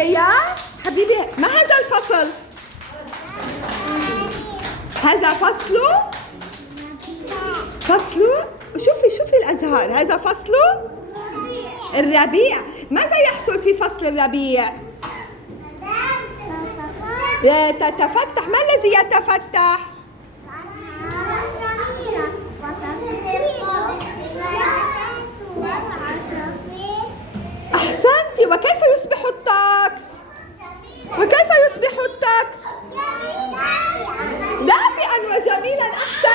ليا حبيبي؟ ما هذا الفصل؟ هذا فصله؟ فصله؟ شوفي الأزهار، هذا فصله؟ الربيع. ماذا يحصل في فصل الربيع؟ تتفتح. ما الذي يتفتح؟ أحسنتي. وكيف يصبح الطقس؟ وكيف يصبح الطقس؟ دافئا وجميلا. أحسنتي.